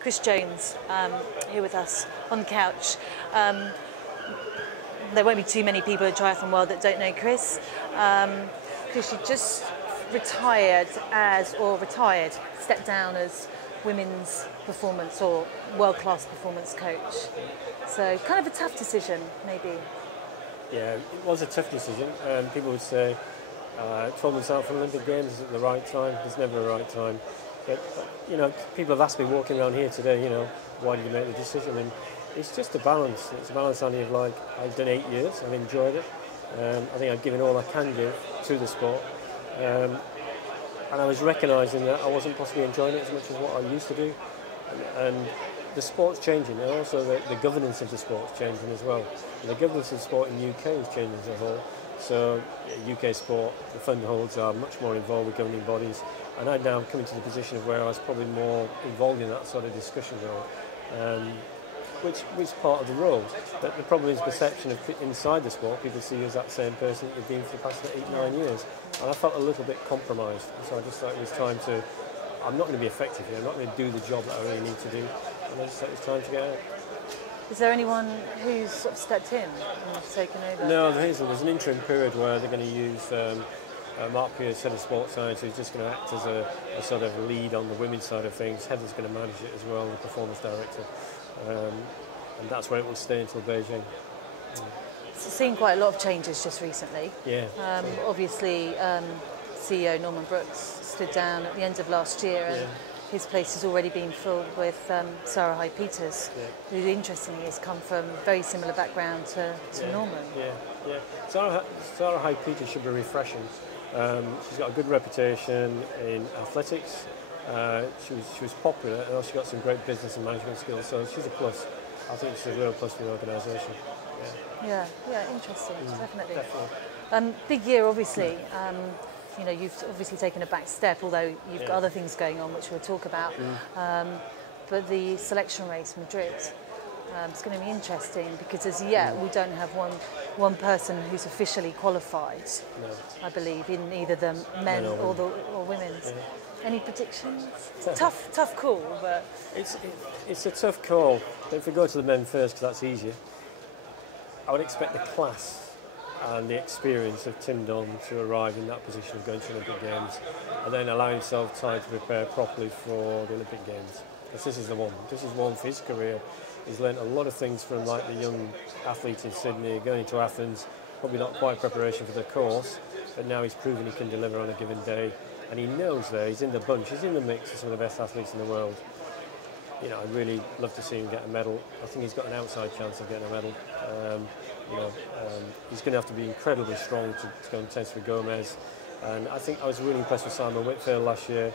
Chris Jones here with us on the couch. There won't be too many people in triathlon world that don't know Chris. Chris, you just stepped down as women's performance or world-class performance coach. So kind of a tough decision, maybe. Yeah, it was a tough decision. People would say 12 months out from Olympic Games is at the right time. There's never a right time. But, you know, people have asked me walking around here today, you know, why did you make the decision? And it's just a balance. It's a balance only of like, I've done 8 years, I've enjoyed it. I think I've given all I can give to the sport. And I was recognising that I wasn't possibly enjoying it as much as what I used to do. And the sport's changing, and also the governance of the sport's changing as well. And the governance of the sport in the UK is changing as a whole. So UK sport, the fund holds are much more involved with governing bodies. And I'd now come into the position of where I was probably more involved in that sort of discussion role. Which is part of the role. But the problem is perception of inside the sport. People see you as that same person that you've been for the past 8-9 years. And I felt a little bit compromised. And so I just thought it was time to, I'm not going to be effective here. I'm not going to do the job that I really need to do. And I just thought it was time to get out. Is there anyone who's sort of stepped in and taken over? No, there's an interim period where they're going to use Mark Pierce, head of sports science, who's just going to act as a sort of lead on the women's side of things. Heather's going to manage it as well, the performance director. And that's where it will stay until Beijing. So seen quite a lot of changes just recently. Yeah. Obviously, CEO Norman Brooks stood down at the end of last year, and his place has already been filled with Sarah Hyde-Peters, who interestingly has come from a very similar background to Norman. Yeah. Sarah Hyde-Peters should be refreshing. She's got a good reputation in athletics. She was popular, and also got some great business and management skills, so she's a plus. I think she's a real plus for the organisation. Yeah, interesting, definitely. Big year, obviously. You know, you've obviously taken a back step, although you've got other things going on, which we'll talk about. But the selection race, Madrid, it's going to be interesting because as yet we don't have one person who's officially qualified. I believe in either the men or women's. Yeah. Any predictions? Tough call, but it's a tough call. But if we go to the men first, because that's easier, I would expect the class and the experience of Tim Don to arrive in that position of going to Olympic Games, and then allow himself time to prepare properly for the Olympic Games. Because this is the one. This is one for his career. He's learnt a lot of things from like the young athlete in Sydney, going to Athens, probably not quite preparation for the course, but now he's proven he can deliver on a given day. And he knows there, he's in the bunch, he's in the mix of some of the best athletes in the world. You know, I'd really love to see him get a medal. I think he's got an outside chance of getting a medal. He's going to have to be incredibly strong to go and test with Gomez. And I think I was really impressed with Simon Whitfield last year.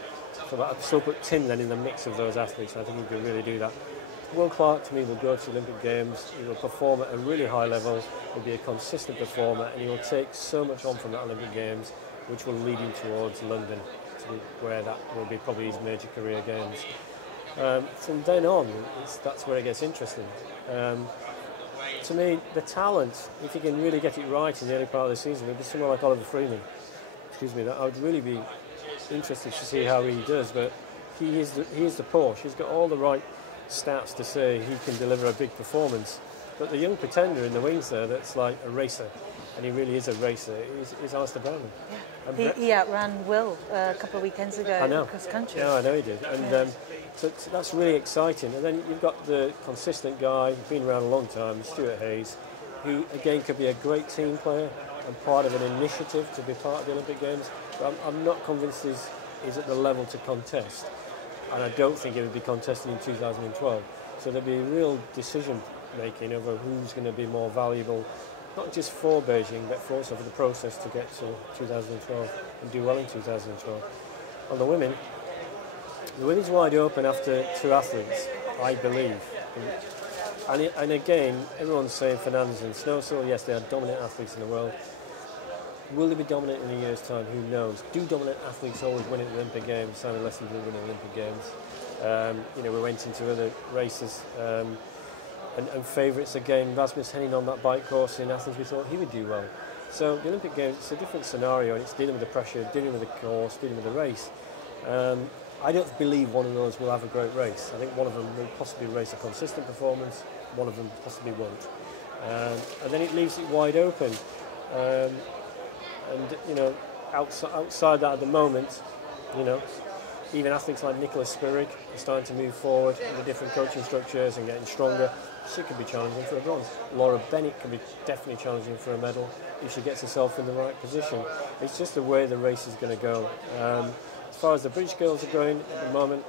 So I'd still put Tim then in the mix of those athletes. I think he could really do that. Will Clark, to me, will go to the Olympic Games. He will perform at a really high level. He'll be a consistent performer, and he will take so much on from that Olympic Games, which will lead him towards London, to be where that will be probably his major career games. From then on, that's where it gets interesting. To me, the talent, if he can really get it right in the early part of the season, would be someone like Oliver Freeman. That I would really be interested to see how he does. But he is the Porsche. He's got all the right stats to say he can deliver a big performance. But the young pretender in the wings there, that's like a racer. And he really is a racer. He's Alistair Brownlee. Yeah. He outran Will a couple of weekends ago across country. Yeah, I know he did. And so that's really exciting. And then you've got the consistent guy, been around a long time, Stuart Hayes, who again could be a great team player and part of an initiative to be part of the Olympic Games. But I'm not convinced he's at the level to contest. And I don't think he would be contesting in 2012. So there'll be real decision making over who's going to be more valuable, not just for Beijing, but also for the process to get to 2012 and do well in 2012. On the women's wide open after 2 athletes, I believe. And again, everyone's saying Fernandez and Snowsill, yes, they are dominant athletes in the world. Will they be dominant in a year's time? Who knows? Do dominant athletes always win at the Olympic Games? Simon Leslie did win at the Olympic Games. We went into other races and favourites again. Rasmus Henning on that bike course in Athens, we thought he would do well. So the Olympic Games, it's a different scenario, and it's dealing with the pressure, dealing with the course, dealing with the race. I don't believe one of those will have a great race. I think one of them will possibly race a consistent performance, one of them possibly won't. And then it leaves it wide open. And, you know, outside that at the moment, you know, even athletes like Nicholas Spirig are starting to move forward in the different coaching structures and getting stronger. She could be challenging for a bronze. Laura Bennett could be definitely challenging for a medal if she gets herself in the right position. It's just the way the race is going to go. As far as the British girls are going at the moment,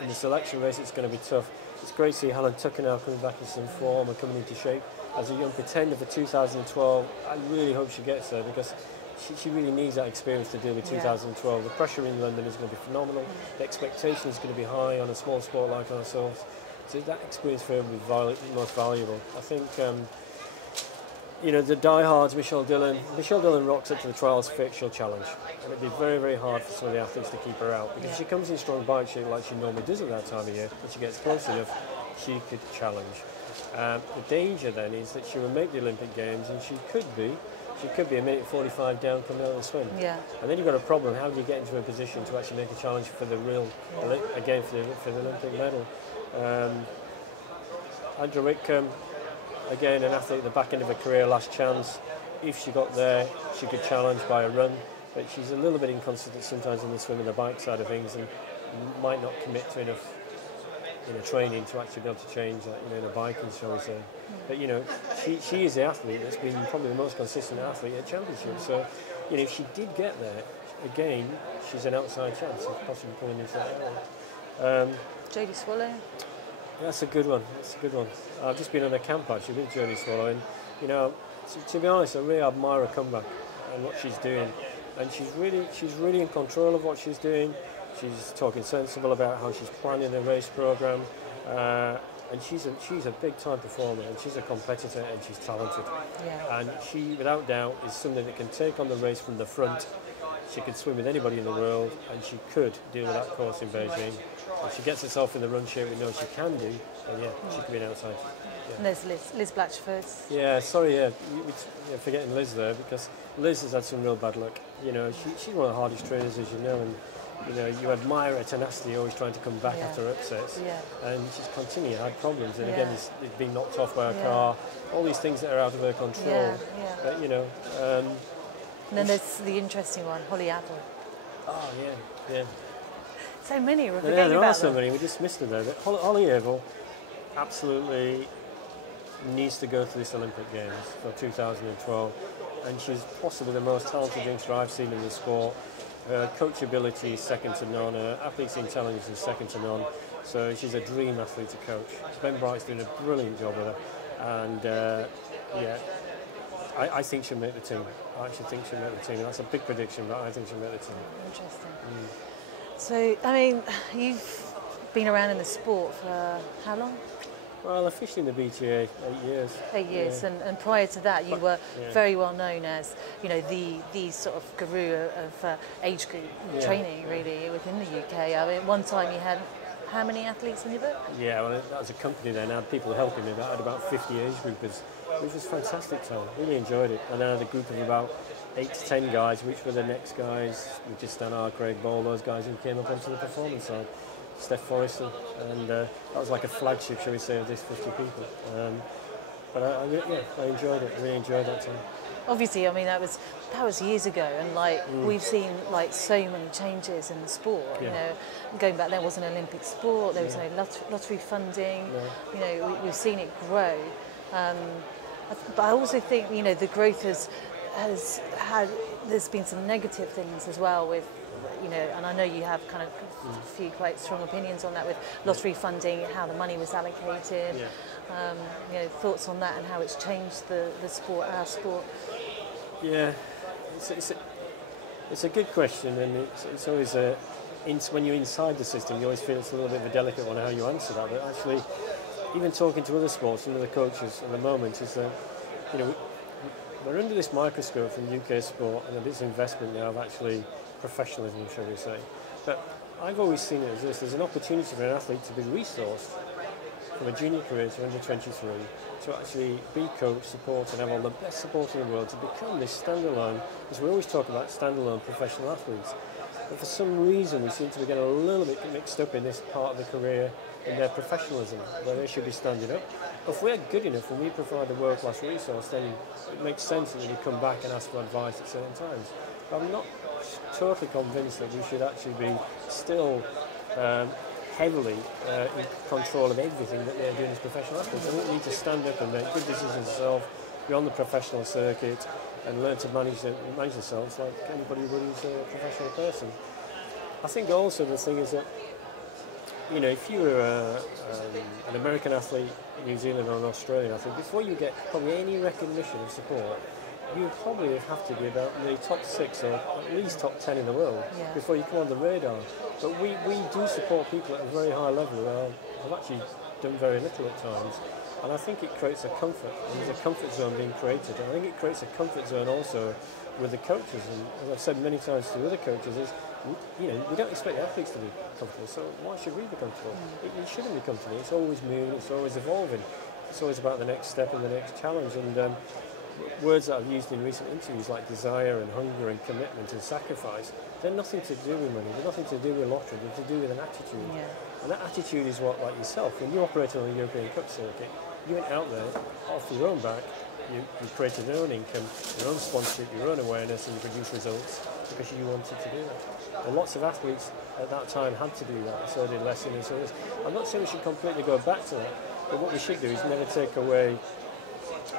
in the selection race, it's going to be tough. It's great to see Helen Tucker now coming back in some form and coming into shape. As a young pretender for 2012, I really hope she gets there, because she really needs that experience to deal with 2012. The pressure in London is going to be phenomenal. The expectation is going to be high on a small sport like ourselves. So that experience for her will be most valuable. I think, you know, the diehards, Michelle Dillon rocks up to the trials fit, she'll challenge. And it'd be very, very hard for some of the athletes to keep her out. Because if she comes in strong bike shape like she normally does at that time of year, and she gets close enough, she could challenge. The danger then is that she will make the Olympic Games, and she could be a minute 45 down coming out of the swim. Yeah. And then you've got a problem. How do you get into a position to actually make a challenge for the real, again, for the Olympic medal? Andrew Whitcomb, again, an athlete at the back end of her career, last chance. If she got there, she could challenge by a run, but she's a little bit inconsistent sometimes in the swim and the bike side of things, and might not commit to enough, you know, training to actually be able to change that, you know, in the biking, shall we say. But, you know, she is the athlete that's been probably the most consistent athlete at championships. So, you know, if she did get there, again, she's an outside chance of possibly pulling into that area. Jodie Swallow? That's a good one. I've just been on a camp actually with Jodie Swallow, and, you know, to be honest, I really admire her comeback and what she's doing. And she's really in control of what she's doing. She's talking sensible about how she's planning the race program, and she's a big time performer, and she's a competitor, and she's talented. Yeah. And she, without doubt, is somebody that can take on the race from the front. She could swim with anybody in the world, and she could deal with that course in Beijing. If she gets herself in the run shape we know she can do, then she could be an outside. Yeah. And there's Liz Blatchford. Yeah, sorry, you're forgetting Liz there, because Liz has had some real bad luck. You know, she's one of the hardest trainers, as you know, and, you know, you admire her tenacity, always trying to come back after upsets. Yeah. And she's continually had problems, and again, it's been knocked off by a car, all these things that are out of her control. But, you know. And then there's the interesting one, Holly Adler. Oh, yeah. So many, we're forgetting about them. Yeah, there are so many, we just missed her there. But Holly Adler absolutely needs to go to this Olympic Games for 2012, and she's possibly the most talented youngster I've seen in the sport. Her coachability is second to none, her athlete's intelligence is second to none, so she's a dream athlete to coach. Ben Bright's doing a brilliant job with her, and I think she'll make the team. I actually think she'll make the team. That's a big prediction, but I think she'll make the team. Interesting. So, I mean, you've been around in the sport for how long? Well, officially in the BTA, 8 years. 8 years, yeah. And prior to that, you were very well known as, you know, the sort of guru of age group training, really, within the UK. I mean, one time you had how many athletes in your book? Yeah, well, that was a company then. I had people helping me. I had about 50 age groupers, which was fantastic time. Really enjoyed it. And then I had a group of about 8 to 10 guys, which were the next guys. We just done our Craig Ball, those guys who came up onto the performance side. Steph Forrester, and that was like a flagship, shall we say, of these 50 people. But I enjoyed it. Really enjoyed that time. Obviously, I mean that was years ago, and we've seen so many changes in the sport. You know, going back, there wasn't an Olympic sport. There was no lottery funding. You know, we've seen it grow. But I also think the growth has had. There's been some negative things as well with. And I know you have kind of a few quite strong opinions on that with lottery funding, how the money was allocated. Thoughts on that and how it's changed the sport, our sport. Yeah, it's a good question, and it's always when you're inside the system, you always feel it's a little bit of a delicate one how you answer that. But actually, even talking to other sports and other coaches at the moment, is that we're under this microscope from UK sport, and this investment now of actually professionalism, shall we say. But I've always seen it as this: there's an opportunity for an athlete to be resourced from a junior career to under 23 to actually be coached, supported, and have all the best support in the world to become this standalone, because we always talk about standalone professional athletes. But for some reason, we seem to be getting a little bit mixed up in this part of the career in their professionalism, where they should be standing up. If we're good enough and we provide a world-class resource, then it makes sense that you come back and ask for advice at certain times. But I'm not totally convinced that we should actually be still heavily in control of everything that they're doing as professional athletes. I think we need to stand up and make good decisions themselves, be on the professional circuit, and learn to manage themselves like anybody who's a professional person. I think also the thing is that, you know, if you were an American athlete, New Zealand or an Australian athlete, before you get probably any recognition of support, you probably have to be about the top 6 or at least top 10 in the world before you come on the radar. But we do support people at a very high level who have actually done very little at times. And I think it creates a comfort, and there's a comfort zone being created. And I think it creates a comfort zone also with the coaches. And as I've said many times to other coaches, is, you know, we don't expect the athletes to be comfortable, so why should we be comfortable? It shouldn't be comfortable. It's always moving, it's always evolving. It's always about the next step and the next challenge. And words that I've used in recent interviews like desire and hunger and commitment and sacrifice, they're nothing to do with money, they're nothing to do with lottery, they're to do with an attitude. Yeah. And that attitude is what, like yourself, when you operated on the European Cup circuit, you went out there off your own back, you created your own income, your own sponsorship, your own awareness, and you produced results because you wanted to do that. And lots of athletes at that time had to do that, so did Leslie and so on. I'm not saying we should completely go back to that, but what we should do is never take away,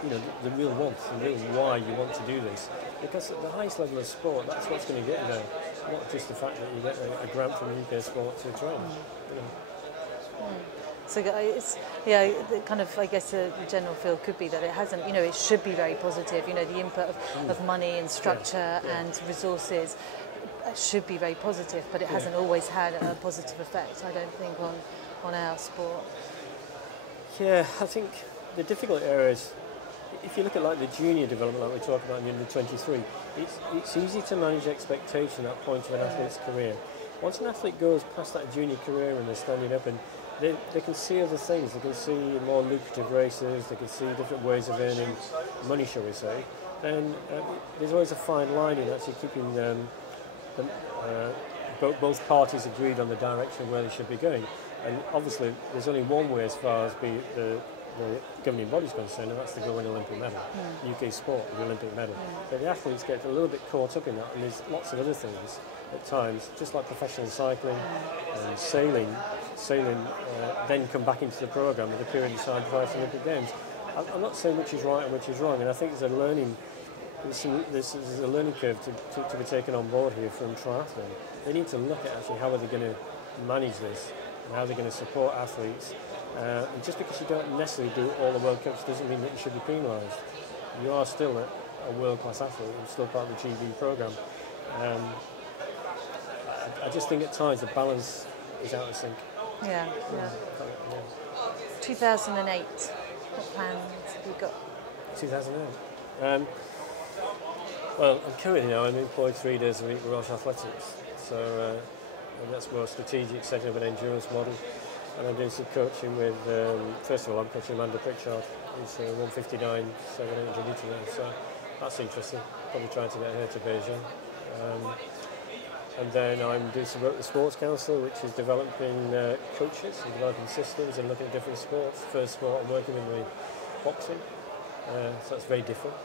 you know, the real want, the real why you want to do this. Because at the highest level of sport, that's what's going to get you there. Not just the fact that you get a grant from UK Sport to train. You know. So it's, kind of, I guess the general feel could be that it hasn't, you know, it should be very positive. You know, the input of money and structure and resources should be very positive, but it hasn't always had a positive effect, I don't think, on our sport. Yeah, I think the difficult areas, if you look at like the junior development like we talk about in the under 23, it's easy to manage expectation at that point of an athlete's career. Once an athlete goes past that junior career and they're standing up and they can see other things, they can see more lucrative races, they can see different ways of earning money, shall we say, then there's always a fine line in actually keeping both parties agreed on the direction of where they should be going. And obviously there's only one way as far as the governing body's concerned, and that's the golden Olympic medal. UK sport, the Olympic medal. But the athletes get a little bit caught up in that, and there's lots of other things at times, just like professional cycling and sailing then come back into the programme with a period of time prior to the Olympic Games. I'm not saying which is right and which is wrong, and I think there's a learning curve to be taken on board here from triathlon. They need to look at actually how are they going to manage this and how they're going to support athletes. And just because you don't necessarily do all the World Cups doesn't mean that you should be penalised. You are still a world-class athlete and still part of the GB programme. I just think at times the balance is out of sync. Yeah. 2008, what plans have you got? 2008? Well, I'm currently now, I'm employed 3 days a week with Welsh Athletics. So that's more strategic, setting up an endurance model. And I'm doing some coaching with, first of all, I'm coaching Amanda Pritchard, who's 159, 700 metre now, so that's interesting. Probably trying to get her to Beijing. And then I'm doing some work with the Sports Council, which is developing coaches and developing systems and looking at different sports. First sport, I'm working with the boxing, so that's very different.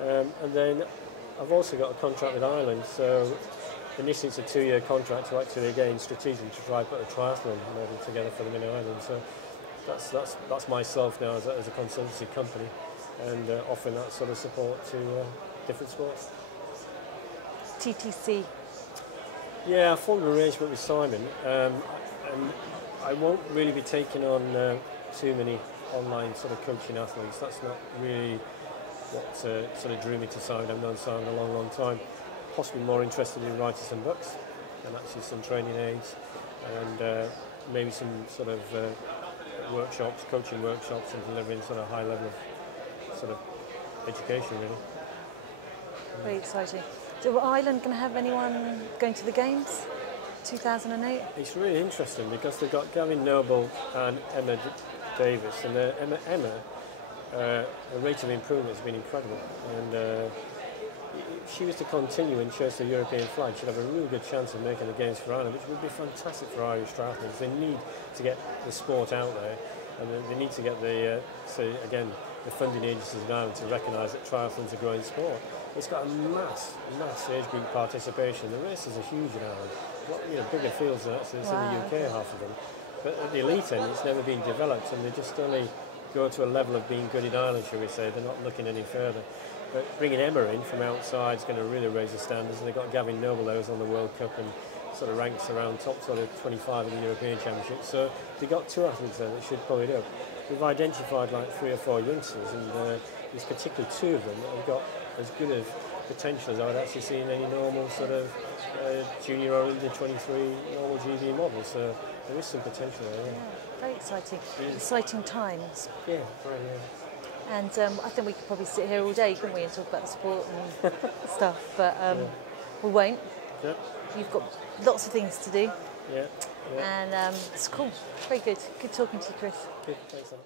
And then I've also got a contract with Ireland, so initially it's a 2-year contract to actually, again, strategically to try and put a triathlon model together for them in Ireland. So that's myself now as a consultancy company and offering that sort of support to different sports. TTC. Yeah, I formed an arrangement with Simon, and I won't really be taking on too many online sort of coaching athletes. That's not really what sort of drew me to Simon. I've known Simon a long, long time. Possibly more interested in writing some books and actually some training aids and maybe some sort of workshops, coaching workshops, and delivering sort of high level of sort of education, really. Very exciting. So are Ireland going to have anyone going to the Games 2008? It's really interesting because they've got Gavin Noble and Emma Davis, and Emma the rate of improvement has been incredible, and if she was to continue and chase the European flag, she'd have a real good chance of making the games for Ireland, which would be fantastic for Irish triathletes. They need to get the sport out there, and they need to get the funding agencies in Ireland to recognise that triathlon's a growing sport. It's got a mass age group participation. The races are huge in Ireland. Bigger fields than in the UK, half of them. But at the elite end, it's never been developed, and they just only go to a level of being good in Ireland, shall we say. They're not looking any further. But bringing Emma in from outside is going to really raise the standards, and they've got Gavin Noble there who's on the World Cup and sort of ranks around top sort of 25 in the European Championship. So they've got two athletes there that should pull it up. We've identified like 3 or 4 youngsters, and there's particularly 2 of them that have got as good of potential as I would actually see in any normal sort of junior or under 23 normal GB model. So there is some potential there. Yeah. Very exciting. Exciting times. Yeah, right, yeah. And I think we could probably sit here all day, couldn't we, and talk about the sport and stuff, but we won't. Yep. You've got lots of things to do. Yeah. And it's cool. Very good. Good talking to you, Chris. Good. Thanks a lot.